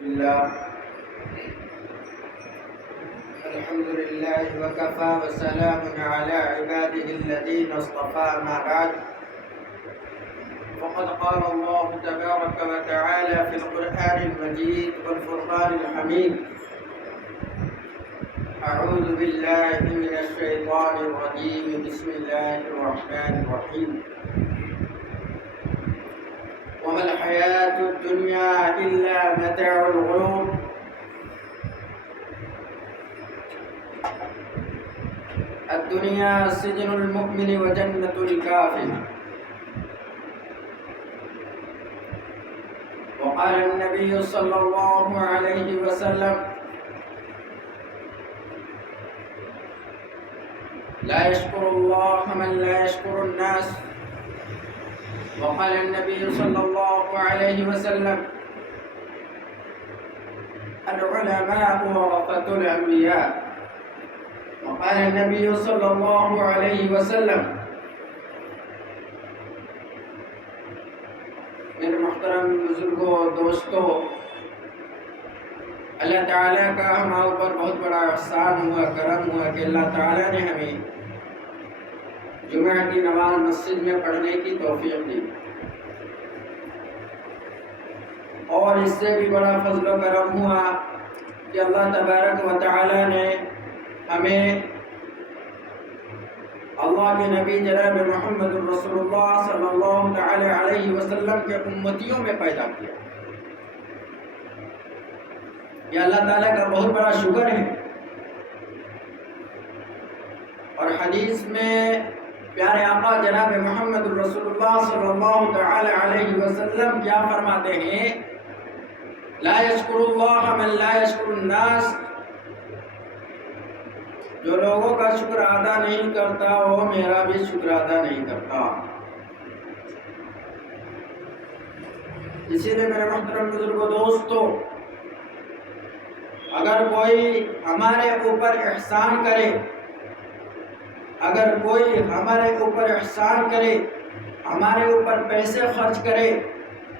الله الحمد لله وكفى وسلام على عباده الذين اصطفى ما بعد وقد قال الله تبارك وتعالى في القرآن المجيد والفرقان الحميد أعوذ بالله من الشيطان الرجيم بسم الله الرحمن الرحيم وما الحياة الدنيا إلا متاع الغرور الدنيا سجن المؤمن وجنة الكافر وقال النبي صلى الله عليه وسلم لا يشكر الله من لا يشكر الناس وقال النبي صلى الله عليه وسلم العلماء ورثة الأنبياء وقال النبي صلى الله عليه وسلم میرے محترم بزرگوں اور دوستوں، اللہ تعالیٰ کا ہمارے اوپر بہت بڑا احسان ہوا، کرم ہوا کہ اللہ تعالیٰ نے ہمیں جمعہ کی نماز مسجد میں پڑھنے کی توفیق دی، اور اس سے بھی بڑا فضل و کرم ہوا کہ اللہ تبارک و تعالیٰ نے ہمیں اللہ کے نبی جناب محمد رسول اللہ صلی اللہ تعالی علیہ وسلم کے امتیوں میں پیدا کیا۔ یہ اللہ تعالیٰ کا بہت بڑا شکر ہے۔ اور حدیث میں پیارے آقا جناب محمد رسول اللہ صلی اللہ تعالی علیہ وسلم کیا فرماتے ہیں؟ لا یشکر اللہ من لا یشکر الناس، جو لوگوں کا شکر ادا نہیں کرتا وہ میرا بھی شکر ادا نہیں کرتا۔ اسی لیے میرے محترم بزرگوں دوستو، اگر کوئی ہمارے اوپر احسان کرے، اگر کوئی ہمارے اوپر احسان کرے، ہمارے اوپر پیسے خرچ کرے،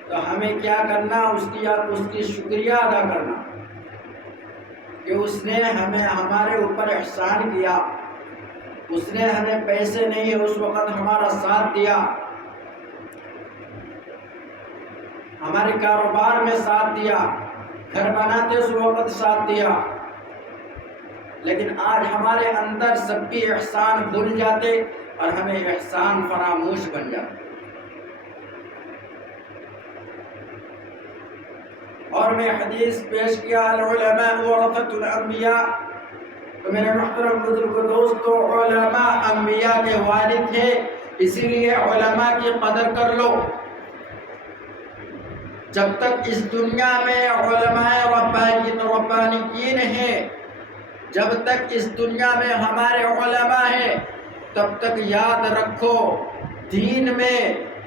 تو ہمیں کیا کرنا؟ اس کی شکریہ ادا کرنا کہ اس نے ہمیں ہمارے اوپر احسان کیا، اس نے ہمیں پیسے نہیں اس وقت ہمارا ساتھ دیا، ہمارے کاروبار میں ساتھ دیا، گھر بناتے اس وقت ساتھ دیا، لیکن آج ہمارے اندر سب کی احسان بھول جاتے اور ہمیں احسان فراموش بن جاتے۔ اور میں حدیث پیش کیا العلماء ورثۃ الانبیاء، تو میرے محترم بزرگ دوستو، علماء انبیاء کے والد تھے، اسی لیے علماء کی قدر کر لو۔ جب تک اس دنیا میں علماء ربانیین ہیں، جب تک اس دنیا میں ہمارے علماء ہیں، تب تک یاد رکھو دین میں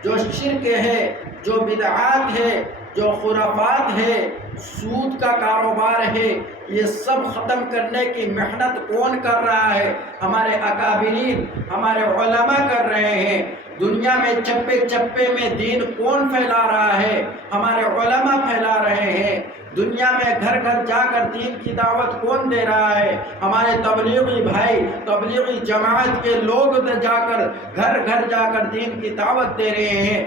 جو شرک ہے، جو بدعات ہے، جو خرافات ہے، سود کا کاروبار ہے، یہ سب ختم کرنے کی محنت کون کر رہا ہے؟ ہمارے اکابرین، ہمارے علماء کر رہے ہیں۔ دنیا میں چپے چپے میں دین کون پھیلا رہا ہے؟ ہمارے علماء پھیلا رہے ہیں۔ دنیا میں گھر گھر جا کر دین کی دعوت کون دے رہا ہے؟ ہمارے تبلیغی بھائی، تبلیغی جماعت کے لوگ جا کر گھر گھر جا کر دین کی دعوت دے رہے ہیں،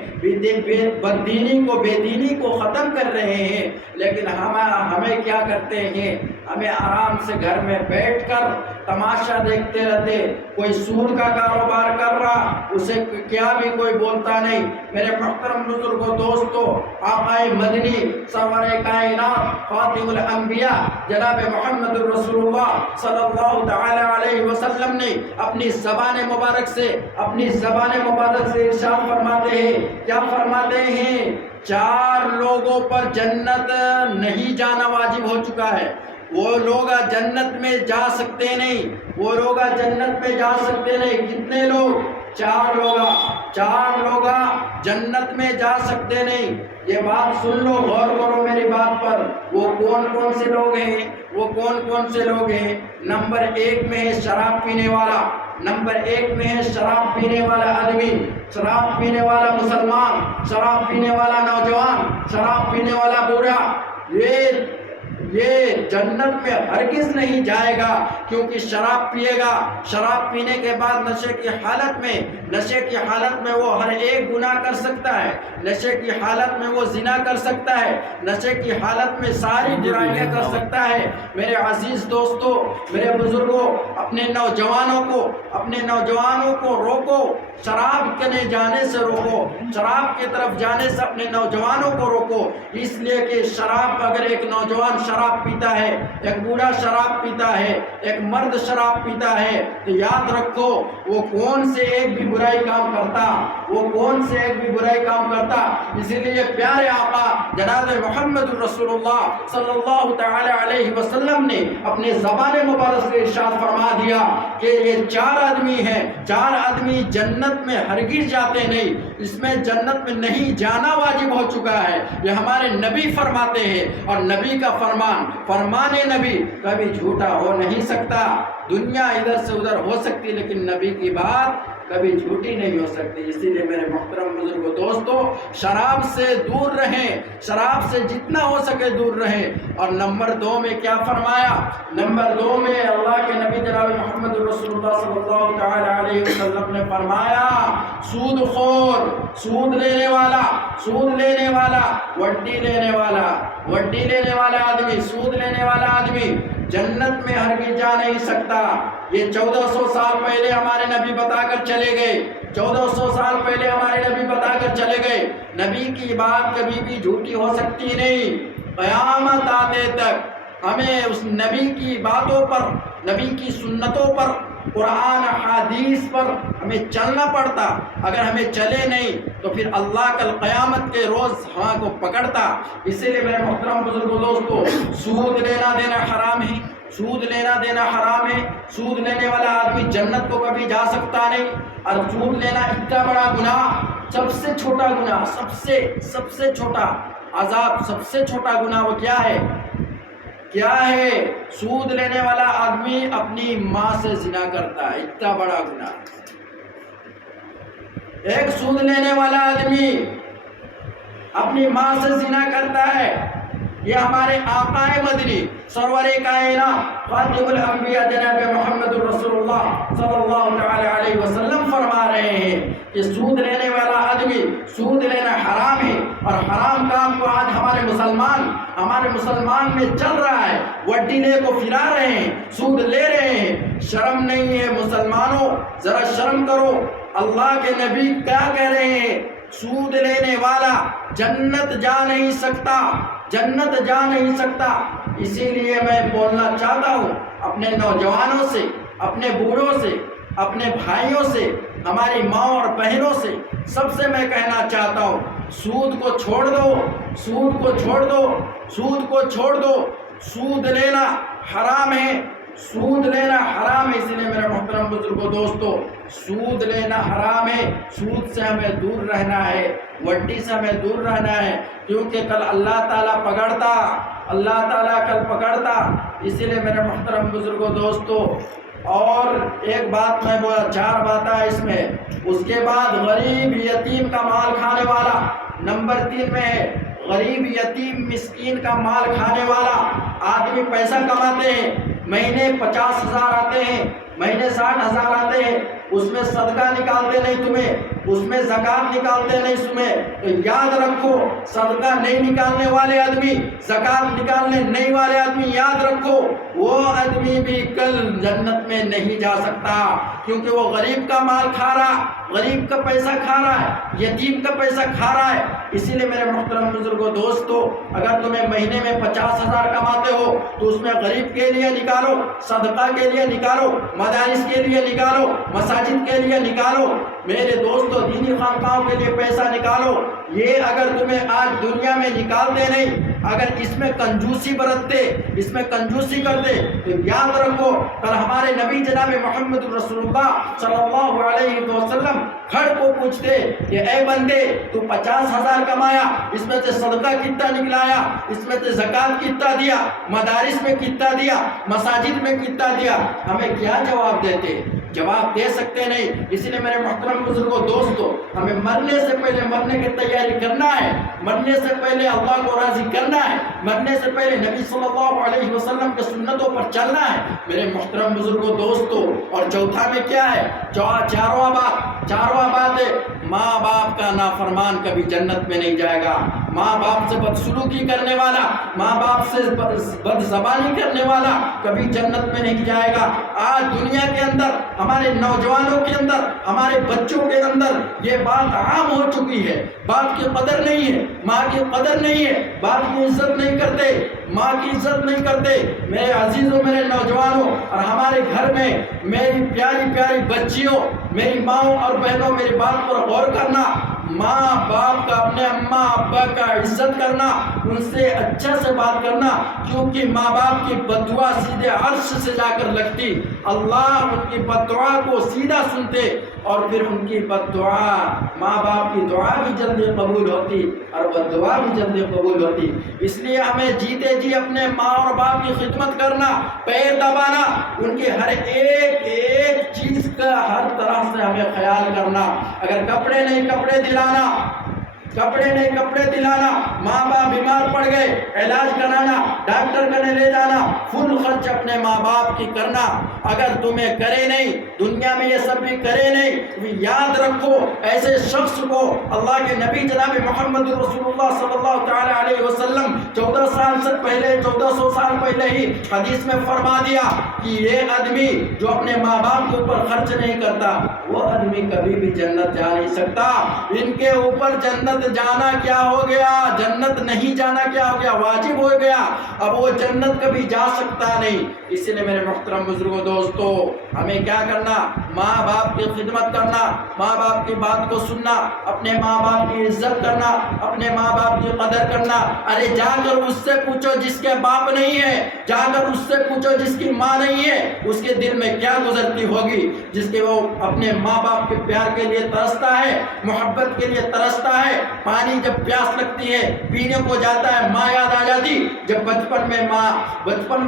بددینی کو، بے دینی کو ختم کر رہے ہیں۔ لیکن ہمیں کیا کرتے ہیں؟ ہمیں آرام سے گھر میں بیٹھ کر تماشا دیکھتے رہتے۔ کوئی سود کا کاروبار کر رہا، اسے کیا بھی کوئی بولتا نہیں۔ میرے محترم بزرگوں دوستو، آقا مدنی سرور کائنات خاتم الانبیاء جناب محمد رسول اللہ صلی اللہ تعالی علیہ وسلم نے اپنی زبان مبارک سے ارشاد فرماتے ہیں، کیا فرماتے ہیں؟ 4 لوگوں پر جنت نہیں جانا واجب ہو چکا ہے۔ وہ لوگ جنت میں جا سکتے نہیں، وہ لوگ جنت میں جا سکتے نہیں۔ کتنے لوگ؟ 4 لوگ جنت میں جا سکتے نہیں۔ یہ بات سن لو، غور کرو میری بات پر۔ وہ کون سے لوگ ہیں؟ وہ کون سے لوگ ہیں؟ نمبر 1 میں ہے شراب پینے والا، نمبر 1 میں ہے شراب پینے والا آدمی، شراب پینے والا مسلمان، شراب پینے والا نوجوان، شراب پینے والا بوڑھا۔ یہ یہ جنت میں ہرگز نہیں جائے گا، کیونکہ شراب پیے گا، شراب پینے کے بعد نشے کی حالت میں وہ ہر ایک گناہ کر سکتا ہے، نشے کی حالت میں وہ زنا کر سکتا ہے، نشے کی حالت میں ساری برائیاں کر سکتا ہے۔ میرے عزیز دوستو، میرے بزرگوں، اپنے نوجوانوں کو روکو، شراب کے جانے سے روکو، شراب کی طرف جانے سے اپنے نوجوانوں کو روکو، اس لیے کہ شراب، اگر ایک نوجوان شراب پیتا ہے، ایک بوڑھا شراب پیتا ہے، ایک مرد شراب پیتا ہے، تو یاد رکھو وہ کون سے ایک بھی برائی کام کرتا، اسی لیے پیارے آقا جناب محمد رسول اللہ صلی اللہ تعالی علیہ وسلم نے اپنے زبان مبارک سے ارشاد فرما دیا کہ یہ 4 آدمی ہیں، 4 آدمی جنت میں ہرگز جاتے نہیں، اس میں جنت میں نہیں جانا واجب ہو چکا ہے۔ یہ ہمارے نبی فرماتے ہیں، اور نبی کا فرمان نبی کبھی جھوٹا ہو نہیں سکتا۔ دنیا ادھر سے ادھر ہو سکتی، لیکن نبی کی بات کبھی جھوٹی نہیں ہو سکتی۔ اسی لیے میرے محترم بزرگوں، دوستو، شراب سے دور رہیں، شراب سے جتنا ہو سکے دور رہیں۔ اور نمبر 2 میں کیا فرمایا؟ نمبر 2 میں اللہ کے نبی جناب محمد رسول اللہ صلی اللہ تعالی علیہ وسلم نے فرمایا، سود خور، سود لینے والا، وڈی لینے والا آدمی، سود لینے والا آدمی جنت میں ہرگز جا نہیں سکتا۔ یہ 1400 سال پہلے ہمارے نبی بتا کر چلے گئے، 1400 سال پہلے ہمارے نبی بتا کر چلے گئے۔ نبی کی بات کبھی بھی جھوٹی ہو سکتی نہیں۔ قیامت آتے تک ہمیں اس نبی کی باتوں پر، نبی کی سنتوں پر، قرآن حدیث پر ہمیں چلنا پڑتا۔ اگر ہمیں چلے نہیں تو پھر اللہ کل قیامت کے روز ہاں کو پکڑتا۔ اسی لیے میرے محترم بزرگوں، دوستو، سود لینا دینا حرام ہے، سود لینے والا آدمی جنت کو کبھی جا سکتا نہیں۔ اور سود لینا اتنا بڑا گناہ، سب سے چھوٹا گناہ، سب سے چھوٹا عذاب، سب سے چھوٹا گناہ وہ کیا ہے؟ سود لینے والا آدمی اپنی ماں سے زنا کرتا ہے، اتنا بڑا گناہ۔ ایک سود لینے والا آدمی اپنی ماں سے زنا کرتا ہے۔ یہ ہمارے آقا مدنی سرور کائنات خاتم الانبیاء جناب محمد رسول اللہ صلی اللہ علیہ وسلم فرما رہے ہیں کہ سود لینے والا آدمی، سود لینا حرام ہے، اور حرام کام کو آج ہمارے مسلمان میں چل رہا ہے۔ وڈی لے کو پھرا رہے ہیں، سود لے رہے ہیں، شرم نہیں ہے مسلمانوں، ذرا شرم کرو۔ اللہ کے نبی کیا کہہ رہے ہیں؟ سود لینے والا جنت جا نہیں سکتا۔ اسی لیے میں بولنا چاہتا ہوں اپنے نوجوانوں سے، اپنے بوڑھوں سے، اپنے بھائیوں سے، ہماری ماں اور بہنوں سے، سب سے میں کہنا چاہتا ہوں، سود کو چھوڑ دو۔ سود لینا حرام ہے، اسی لیے میرے محترم بزرگوں، دوستو، سود لینا حرام ہے۔ سود سے ہمیں دور رہنا ہے، وڈی سے ہمیں دور رہنا ہے، کیونکہ کل اللہ تعالیٰ کل پکڑتا۔ اسی لیے میرے محترم بزرگوں، دوستو، اور ایک بات میں بولا، 4 باتیں اس میں۔ اس کے بعد غریب یتیم کا مال کھانے والا نمبر 3 میں ہے۔ غریب یتیم مسکین کا مال کھانے والا آدمی، پیسہ کماتے ہیں، مہینے 50,000 آتے ہیں، مہینے 60,000 آتے ہیں، اس میں صدقہ نکالتے نہیں تمہیں، اس میں زکوٰۃ نکالتے نہیں تمہیں، تو یاد رکھو، صدقہ نہیں نکالنے والے آدمی، زکوٰۃ نکالنے نہیں والے آدمی، یاد رکھو وہ آدمی بھی کل جنت میں نہیں جا سکتا، کیونکہ وہ غریب کا مال کھا رہا، غریب کا پیسہ کھا رہا ہے، یتیم کا پیسہ کھا رہا ہے۔ اسی لیے میرے محترم بزرگوں، دوستو، اگر تمہیں مہینے میں 50,000 کماتے ہو تو اس میں غریب کے لیے نکالو، صدقہ کے لیے نکالو، مدارس کے لیے نکالو، مساجد کے لیے نکالو، میرے دوستو، دینی خانقاہوں کے لیے پیسہ نکالو۔ یہ اگر تمہیں آج دنیا میں نکالتے نہیں، اگر اس میں کنجوسی برتتے، اس میں کنجوسی کرتے، تو یاد رکھو کل ہمارے نبی جناب محمد رسول اللہ صلی اللہ علیہ وسلم کھڑ کو پوچھتے کہ اے بندے، تو 50,000 کمایا، اس میں سے صدقہ کتنا نکلایا، اس میں سے زکوٰۃ کتنا دیا، مدارس میں کتنا دیا، مساجد میں کتنا دیا، ہمیں کیا جواب دیتے؟ جواب دے سکتے نہیں۔ اس لیے میرے محترم بزرگوں دوستو، ہمیں مرنے سے پہلے مرنے کی تیاری کرنا ہے، مرنے سے پہلے اللہ کو راضی کرنا ہے، مرنے سے پہلے نبی صلی اللہ علیہ وسلم کے سنتوں پر چلنا ہے میرے محترم بزرگوں دوستو۔ اور چوتھا میں کیا ہے؟ چارواں بات ہے، ماں باپ کا نافرمان کبھی جنت میں نہیں جائے گا۔ ماں باپ سے بدسلوکی کرنے والا، ماں باپ سے بد زبانی کرنے والا کبھی جنت میں نہیں جائے گا۔ آج دنیا کے اندر، ہمارے نوجوانوں کے اندر، ہمارے بچوں کے اندر یہ بات عام ہو چکی ہے، باپ کی قدر نہیں ہے، ماں کی قدر نہیں ہے، باپ کی عزت نہیں کرتے، ماں کی عزت نہیں کرتے۔ میرے عزیزوں، میرے نوجوانوں، اور ہمارے گھر میں میری پیاری پیاری بچیوں، میری ماؤں اور بہنوں، میری بات پر غور کرنا۔ ماں باپ کا، اپنے اماں ابا کا عزت کرنا، ان سے اچھا سے بات کرنا، کیونکہ ماں باپ کی بد دعا سیدھے عرش سے جا کر لگتی، اللہ ان کی بد دعا کو سیدھا سنتے، اور پھر ان کی بد دعا، ماں باپ کی دعا بھی جلدی قبول ہوتی اور بد دعا بھی جلدی قبول ہوتی۔ اس لیے ہمیں جیتے جی اپنے ماں اور باپ کی خدمت کرنا، پیر دبانا، ان کے ہر ایک چیز کا ہر طرح سے ہمیں خیال کرنا۔ اگر کپڑے نہیں کپڑے دلانا، ماں باپ بیمار پڑ گئے، علاج کرانا، ڈاکٹر کرنے لے جانا، فل خرچ اپنے ماں باپ کی کرنا۔ اگر تمہیں کرے نہیں، دنیا میں یہ سب بھی کرے نہیں، یاد رکھو ایسے شخص کو اللہ کے نبی جناب محمد رسول اللہ صلی اللہ تعالی علیہ وسلم 1400 سال پہلے ہی حدیث میں فرما دیا کہ یہ آدمی جو اپنے ماں باپ کے اوپر خرچ نہیں کرتا، وہ آدمی کبھی بھی جنت جا نہیں سکتا۔ ان کے اوپر جنت جانا کیا ہو گیا؟ جنت نہیں جانا کیا ہو گیا؟ واجب ہو گیا، اب وہ جنت کبھی جا سکتا نہیں۔ اس لیے میرے محترم بزرگوں دوستو، ہمیں کیا کرنا؟ ماں باپ کی خدمت کرنا، ماں باپ کی بات کو سننا، اپنے ماں باپ کی عزت کرنا، اپنے ماں باپ کی قدر کرنا۔ ارے جا کر اس سے پوچھو جس کے باپ نہیں ہے، جا کر اس سے پوچھو جس کی ماں نہیں ہے، اس کے دل میں کیا گزرتی ہوگی، جس کے وہ اپنے ماں باپ کے پیار کے لیے ترستا ہے، محبت کے لیے ترستا ہے۔ پانی جب پیاس لگتی ہے، پینے کو جاتا ہے، ماں یاد آ جاتی۔ جب بچپن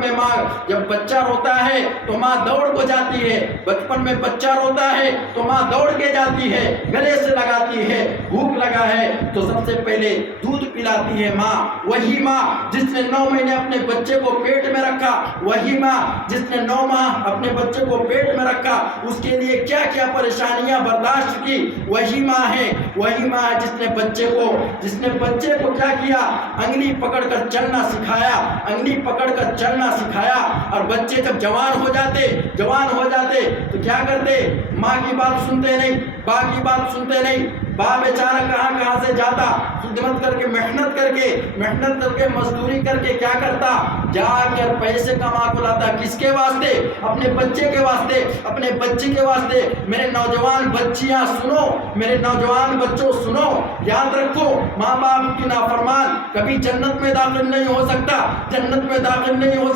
میں ماں جب بچہ روتا ہے تو ماں دوڑ کو جاتی ہے، بچپن میں بچہ روتا ہے تو ماں دوڑ کے جاتی ہے، گلے سے لگاتی ہے، بھوک لگا ہے تو سب سے پہلے دودھ پلاتی ہے ماں۔ وہی ماں جس نے 9 مہینے اپنے بچے کو پیٹ میں رکھا، وہی ماں جس نے 9 ماہ اپنے بچے کو پیٹ میں رکھا، اس کے لیے کیا کیا پریشانیاں برداشت کی، وہی ماں ہے۔ وہی ماں ہے جس نے بچے کو کیا کیا؟ انگلی پکڑ کر چلنا سکھایا، اور بچے جب جوان ہو جاتے تو کیا کرتے؟ ماں کی بات سنتے نہیں، باپ کی بات سنتے نہیں۔ باپ بیچارہ کہاں سے جاتا، خدمت کر کے محنت کر کے مزدوری کر کے کیا کرتا؟ جا کر پیسے کما کو لاتا۔ کس کے واسطے؟ اپنے بچے کے واسطے، اپنے بچی کے واسطے۔ میرے نوجوان بچیاں سنو، میرے نوجوان بچوں سنو، یاد رکھو ماں باپ کی نافرمان کبھی جنت میں داخل نہیں ہو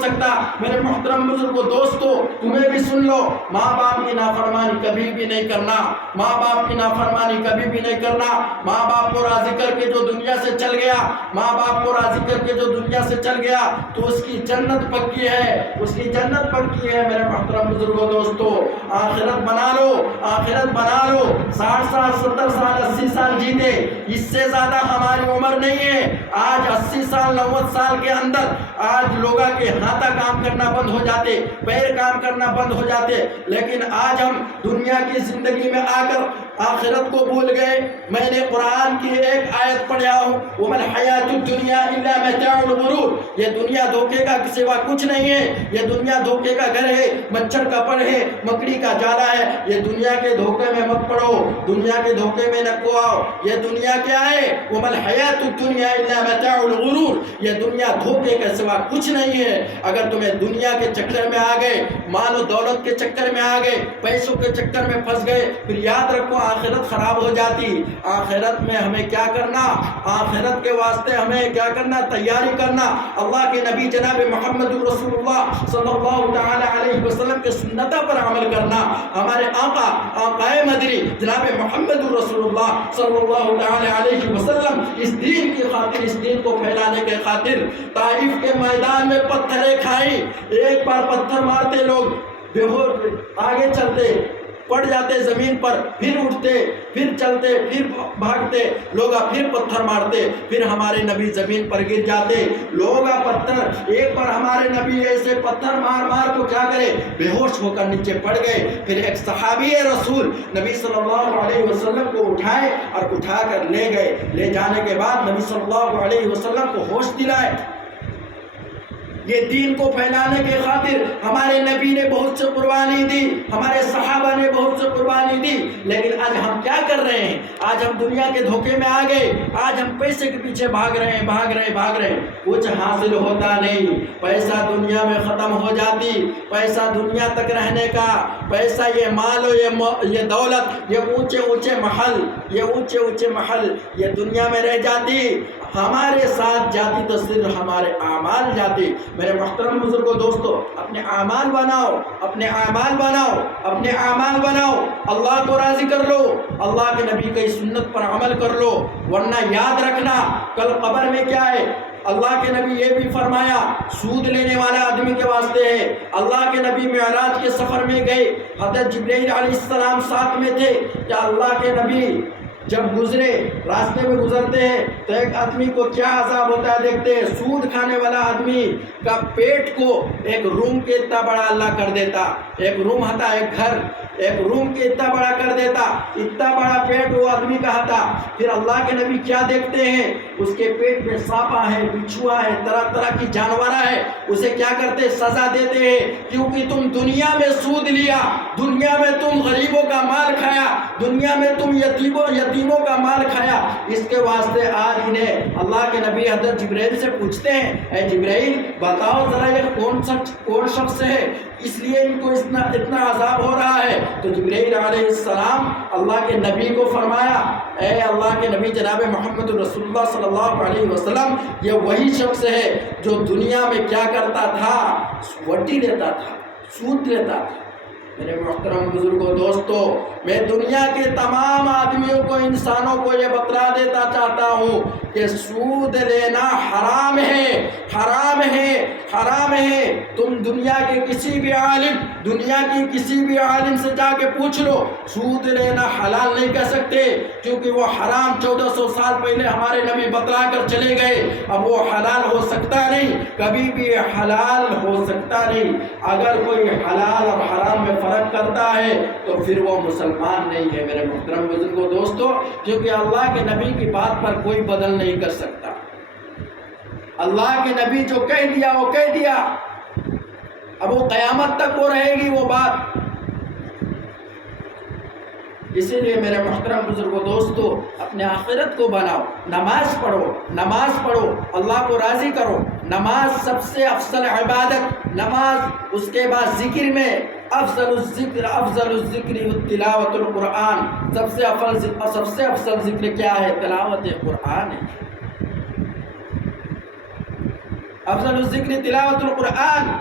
سکتا۔ میرے محترم بزرگوں دوستو، تمہیں بھی سن لو، ماں باپ کی نافرمانی کبھی بھی نہیں کرنا، ماں باپ کی نافرمانی کبھی بھی نہیں کرنا۔ ماں باپ کو راضی کر کے جو دنیا سے چل گیا تو اس کی جنت پکی ہے، میرے محترم بزرگوں دوستو۔ آخرت بنا لو، 60 سال 70 سال 80 سال جیتے، اس سے زیادہ ہماری عمر نہیں ہے۔ آج 80 سال 90 سال کے اندر آج لوگوں کے ہاتھ کام کرنا بند ہو جاتے، پیر کام کرنا بند ہو جاتے، لیکن آج ہم دنیا کی زندگی میں آ کر آخرت کو بھول گئے۔ میں نے قرآن کی ایک آیت پڑھا ہوں، وَمَا الْحَيَاةُ الدُّنْيَا إِلَّا مَتَاعُ الْغُرُورِ، یہ دنیا دھوکے کا سوا کچھ نہیں ہے، یہ دنیا دھوکے کا گھر ہے، مچھر کا پڑ ہے، مکڑی کا جالا ہے۔ یہ دنیا کے دھوکے میں مت پڑو، دنیا کے دھوکے میں نہ آؤ۔ یہ دنیا کیا ہے؟ وَمَا الْحَيَاةُ الدُّنْيَا إِلَّا مَتَاعُ الْغُرُورِ، یہ دنیا دھوکے کے سوا کچھ نہیں ہے۔ اگر تمہیں دنیا کے چکر میں آ گئے، مال و دولت کے چکر میں آ گئے، پیسوں کے چکر میں پھنس گئے، پھر یاد رکھو آخرت خراب ہو جاتی۔ آخرت میں ہمیں کیا کرنا؟ آخرت کے واسطے ہمیں کیا کرنا؟ تیاری کرنا۔ اللہ کے نبی جناب محمد رسول اللہ صلی اللہ تعالی علیہ وسلم کے سنتوں پر عمل کرنا۔ ہمارے آقا مدری جناب محمد رسول اللہ صلی اللہ تعالی علیہ وسلم اس دین کی خاطر، اس دین کو پھیلانے کے خاطر طائف کے میدان میں پتھریں کھائیں۔ ایک بار پتھر مارتے لوگ بے ہوش آگے چلتے پڑ جاتے زمین پر، پھر اٹھتے، پھر چلتے، پھر بھاگتے، لوگ پھر پتھر مارتے، پھر ہمارے نبی زمین پر گر جاتے، لوگ پتھر ایک بار ہمارے نبی ایسے پتھر مار مار کو کیا کرے بے ہوش ہو کر نیچے پڑ گئے۔ پھر ایک صحابی رسول نبی صلی اللہ علیہ وسلم کو اٹھائے اور اٹھا کر لے گئے، لے جانے کے بعد نبی صلی اللہ علیہ وسلم کو ہوش دلائے۔ یہ دین کو پھیلانے کے خاطر ہمارے نبی نے بہت سے قربانی دی، ہمارے صحابہ نے بہت سے قربانی دی، لیکن آج ہم کیا کر رہے ہیں؟ آج ہم دنیا کے دھوکے میں آ گئے، آج ہم پیسے کے پیچھے بھاگ رہے ہیں، کچھ حاصل ہوتا نہیں، پیسہ دنیا میں ختم ہو جاتی، پیسہ دنیا تک رہنے کا، پیسہ یہ مال و یہ دولت، یہ اونچے اونچے محل یہ دنیا میں رہ جاتی، ہمارے ساتھ جاتی تو صرف ہمارے اعمال جاتی۔ میرے محترم بزرگوں دوستو، اپنے اعمال بناؤ، اللہ کو راضی کر لو، اللہ کے نبی کی سنت پر عمل کر لو، ورنہ یاد رکھنا کل قبر میں کیا ہے۔ اللہ کے نبی یہ بھی فرمایا سود لینے والا آدمی کے واسطے ہے۔ اللہ کے نبی معراج کے سفر میں گئے، حضرت جبرائیل علیہ السلام ساتھ میں تھے، کہ اللہ کے نبی جب گزرے راستے میں گزرتے ہیں تو ایک آدمی کو کیا عذاب ہوتا ہے دیکھتے ہیں، سود کھانے والا آدمی کا پیٹ کو ایک روم کے اتنا بڑا اللہ کر دیتا، ایک روم ہوتا ایک گھر، ایک روم کے اتنا بڑا کر دیتا، اتنا بڑا پیٹ وہ آدمی کا ہوتا۔ پھر اللہ کے نبی کیا دیکھتے ہیں، اس کے پیٹ میں سانپا ہے، بچھوا ہے، طرح طرح کی جانورہ ہے، اسے کیا کرتے سزا دیتے ہیں، کیونکہ تم دنیا میں سود لیا، دنیا میں تم غریبوں کا مال کھایا، دنیا میں تم یتیموں کا مال کھایا، اس کے واسطے آج انہیں اللہ کے نبی حضرت جبرائیل سے پوچھتے ہیں، اے جبرائیل بتاؤ ذرا یہ کون شخص ہے، اس لیے ان کو اتنا عذاب ہو رہا ہے۔ تو جبرائیل علیہ السلام اللہ کے نبی کو فرمایا، اے اللہ کے نبی جناب محمد رسول اللہ صلی اللہ علیہ وسلم، یہ وہی شخص ہے جو دنیا میں کیا کرتا تھا، وٹی لیتا تھا، سود لیتا تھا۔ میرے محترم بزرگوں دوستو، میں دنیا کے تمام آدمیوں کو، انسانوں کو یہ بتلا دیتا چاہتا ہوں کہ سود لینا حرام ہے، حرام ہے، حرام ہے۔ تم دنیا کے کسی بھی عالم سے جا کے پوچھ لو، سود لینا حلال نہیں کہہ سکتے، کیونکہ وہ حرام 1400 سال پہلے ہمارے نبی بتلا کر چلے گئے، اب وہ حلال ہو سکتا نہیں، کبھی بھی حلال ہو سکتا نہیں۔ اگر کوئی حلال اور حرام میں فرق کرتا ہے تو پھر وہ مسلمان نہیں ہے۔ میرے محترم بزرگوں دوستو، کیونکہ اللہ کے نبی کی بات پر کوئی بدل نہیں کر سکتا، اللہ کے نبی جو کہہ دیا وہ کہہ دیا، اب وہ قیامت تک وہ رہے گی وہ بات۔ اسی لیے میرے محترم بزرگوں دوستو، اپنے آخرت کو بناؤ، نماز پڑھو، اللہ کو راضی کرو۔ نماز سب سے افضل عبادت، نماز، اس کے بعد ذکر میں افضل الذکر تلاوت القرآن، سب سے افضل ذکر کیا ہے؟ تلاوت قرآن ہے۔ افضل الذکر تلاوت القرآن،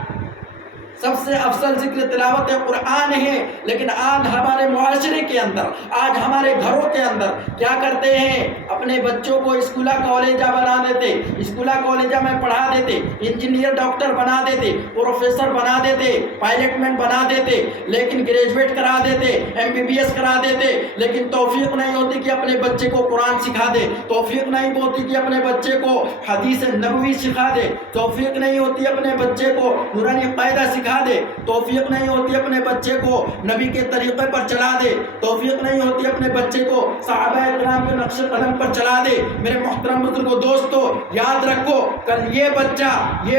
سب سے افضل ذکر تلاوت قرآن ہے۔ لیکن آج ہمارے معاشرے کے اندر، آج ہمارے گھروں کے اندر کیا کرتے ہیں، اپنے بچوں کو اسکولہ کالجہ بنا دیتے، اسکولہ کالجہ میں پڑھا دیتے، انجینئر ڈاکٹر بنا دیتے، پروفیسر بنا دیتے، پائلٹ مین بنا دیتے، لیکن گریجویٹ کرا دیتے، MBBS کرا دیتے، لیکن توفیق نہیں ہوتی کہ اپنے بچے کو قرآن سکھا دے، توفیق نہیں ہوتی کہ اپنے بچے کو حدیث نبوی سکھا دے، توفیق نہیں ہوتی اپنے بچے کو نورانی قاعدہ سکھا دے، توفیق نہیں ہوتی اپنے بچے کو نبی کے طریقے پر چلا دے، توفیق نہیں ہوتی اپنے بچے کو صحابہ کرام کے نقش قدم پر چلا دے۔ میرے محترم بزرگوں دوستو، یاد رکھو، کل یہ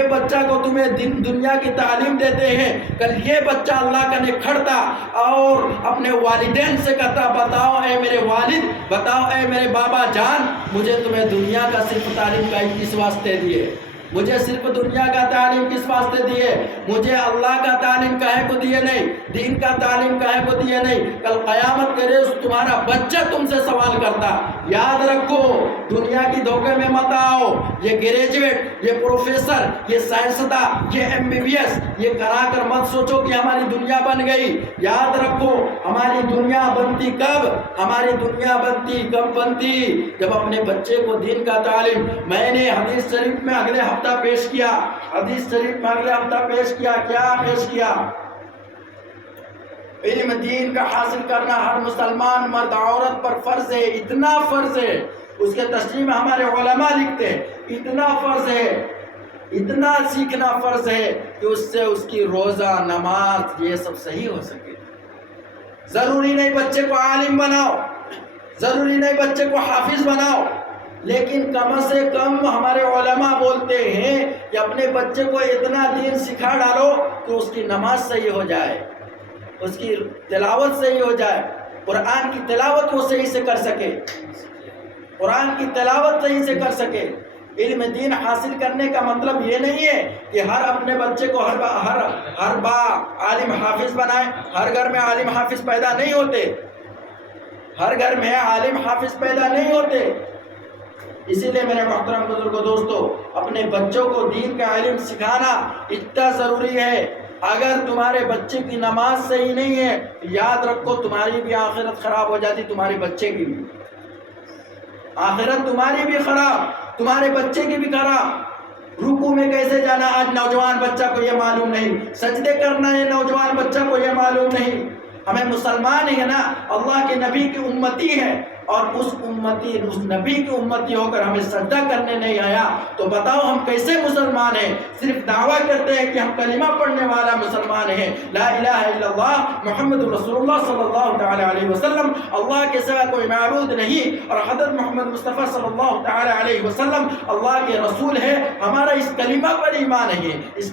بچہ کو تمہیں دنیا کی تعلیم دیتے ہیں، کل یہ بچہ اللہ کا نکھڑتا اور اپنے والدین سے کہتا، بتاؤ اے میرے والد، بتاؤ اے میرے بابا جان، مجھے تمہیں دنیا کا صرف تعلیم کا کس واسطے دیے، مجھے صرف دنیا کا تعلیم کس واسطے دیے، مجھے اللہ کا تعلیم کہے کو دیے نہیں، دین کا تعلیم کہے کو دیے نہیں۔ کل قیامت کے روز تمہارا بچہ تم سے سوال کرتا۔ یاد رکھو، دنیا کی دھوکے میں مت آؤ، یہ گریجویٹ، یہ پروفیسر، یہ سائنسداں، یہ MBBS یہ کرا کر مت سوچو کہ ہماری دنیا بن گئی۔ یاد رکھو، ہماری دنیا بنتی کب؟ ہماری دنیا بنتی کب بنتی؟ جب اپنے بچے کو دین کا تعلیم، میں نے حدیث شریف میں اگلے ہفتہ پیش کیا، حدیث شریف میں اگلے ہفتہ پیش کیا، کیا پیش کیا؟ علم دین کا حاصل کرنا ہر مسلمان مرد عورت پر فرض ہے، اتنا فرض ہے، اس کے تشریح میں ہمارے علماء لکھتے ہیں اتنا فرض ہے، اتنا سیکھنا فرض ہے کہ اس سے اس کی روزہ نماز یہ سب صحیح ہو سکے۔ ضروری نہیں بچے کو عالم بناؤ، ضروری نہیں بچے کو حافظ بناؤ، لیکن کم سے کم ہمارے علماء بولتے ہیں کہ اپنے بچے کو اتنا دین سکھا ڈالو کہ اس کی نماز صحیح ہو جائے، اس کی تلاوت صحیح ہو جائے، قرآن کی تلاوت وہ صحیح سے کر سکے، قرآن کی تلاوت صحیح سے کر سکے۔ علم دین حاصل کرنے کا مطلب یہ نہیں ہے کہ ہر اپنے بچے کو ہر عالم حافظ بنائے۔ ہر گھر میں عالم حافظ پیدا نہیں ہوتے، ہر گھر میں عالم حافظ پیدا نہیں ہوتے۔ اسی لیے میرے محترم بزرگوں دوستو، اپنے بچوں کو دین کا علم سکھانا اتنا ضروری ہے۔ اگر تمہارے بچے کی نماز صحیح نہیں ہے، یاد رکھو تمہاری بھی آخرت خراب ہو جاتی، تمہارے بچے کی بھی آخرت، تمہاری بھی خراب، تمہارے بچے کی بھی خراب۔ رکوع میں کیسے جانا آج نوجوان بچہ کو یہ معلوم نہیں، سجدے کرنا یہ نوجوان بچہ کو یہ معلوم نہیں۔ ہمیں مسلمان ہیں نا، اللہ کے نبی کی امتی ہے، اور اس نبی کی امتی ہو کر ہمیں سجدہ کرنے نہیں آیا تو بتاؤ ہم کیسے مسلمان ہیں؟ صرف دعویٰ کرتے ہیں کہ ہم کلمہ پڑھنے والا مسلمان ہیں، لا الہ الا اللہ محمد رسول اللہ صلی اللہ تعالی علیہ وسلم، اللہ کے سوا کوئی معبود نہیں، اور حضرت محمد مصطفیٰ صلی اللہ تعالی علیہ وسلم اللہ کے رسول ہے۔ ہمارا اس کلمہ پر ایمان ہے، اس